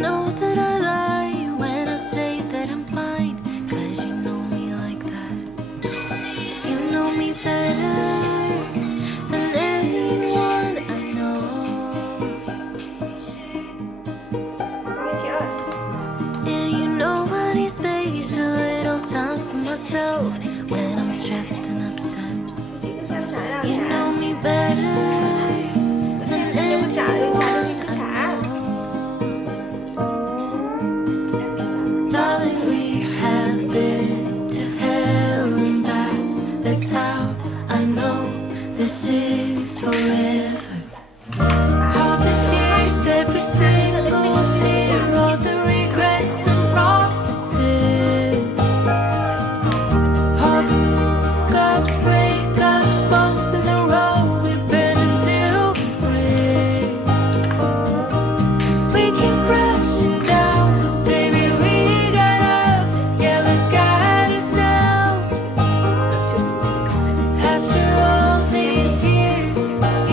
know that I lie when I say that I'm fine, 'cause you know me like that. You know me better than anyone I know. Yeah, you know I need space, a little time for myself when I'm stressed and upset. You know me better than anyone I know. Darling, we have been to hell and back. That's how I know this is forever. All these years, every single tear, all the regrets and promises, all the cups, breakups, bumps in the road we've been until we break. We keep crashing down, but baby we got up. Yeah, look at us now. After all these years,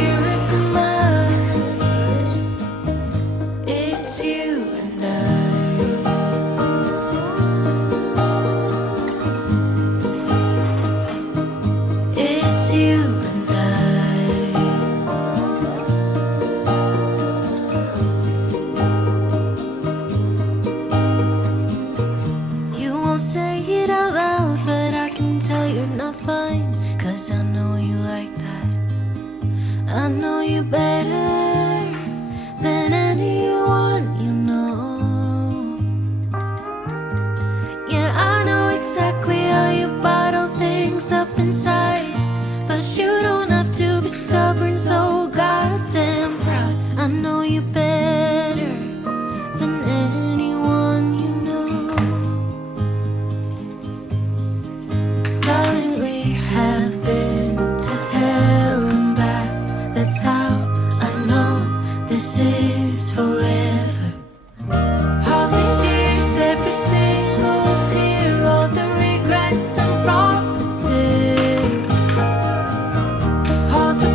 yours and mine, it's you and I. It's you and I. You won't say it out loud, but I can tell you're not fine, 'cause I know you like that. I know you better than anyone you know. Yeah, I know exactly how you bottle things up inside, but you don't have to be stubborn, so goddamn proud. I know you better than anyone you know. Darling, we have been to hell and back. That's how I know this is forever. All these years, every single tear, all the regrets and promises, all the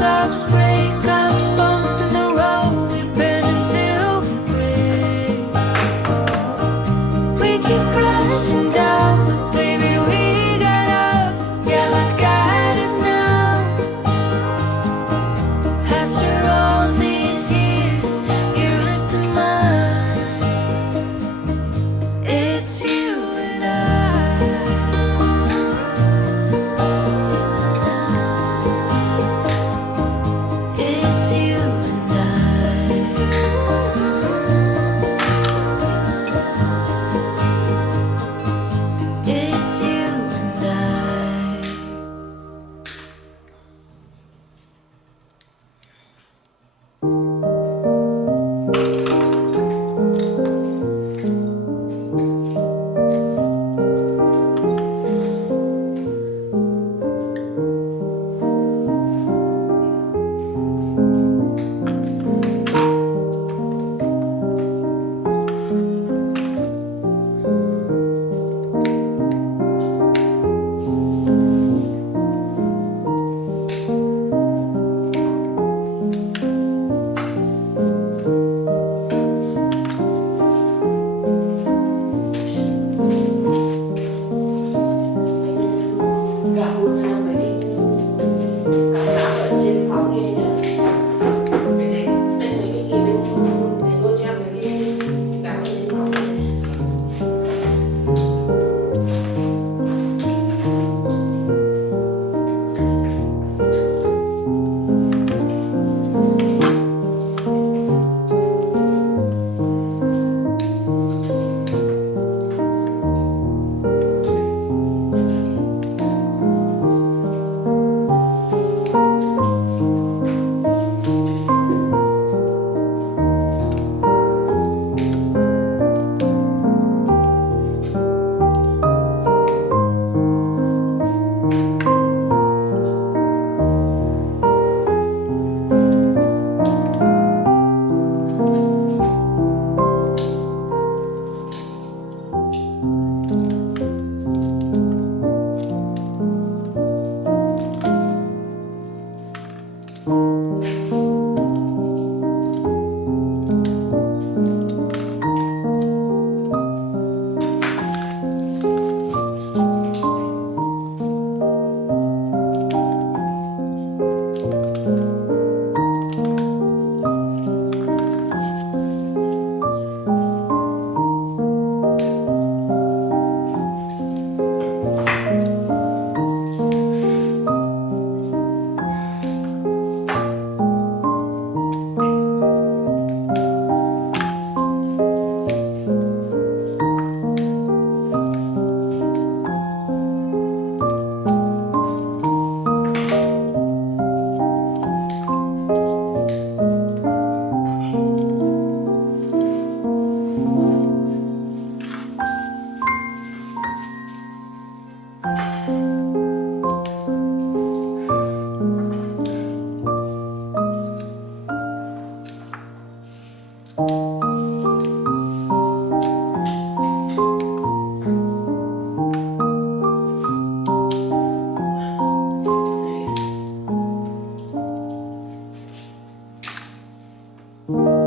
cups, breakups, bumps in the road we've been until we break. We keep crashing down, but baby we got up. Yeah, look at us now. After all these years, yours to mine, it's you and I. It's you and I. It's you and I. you.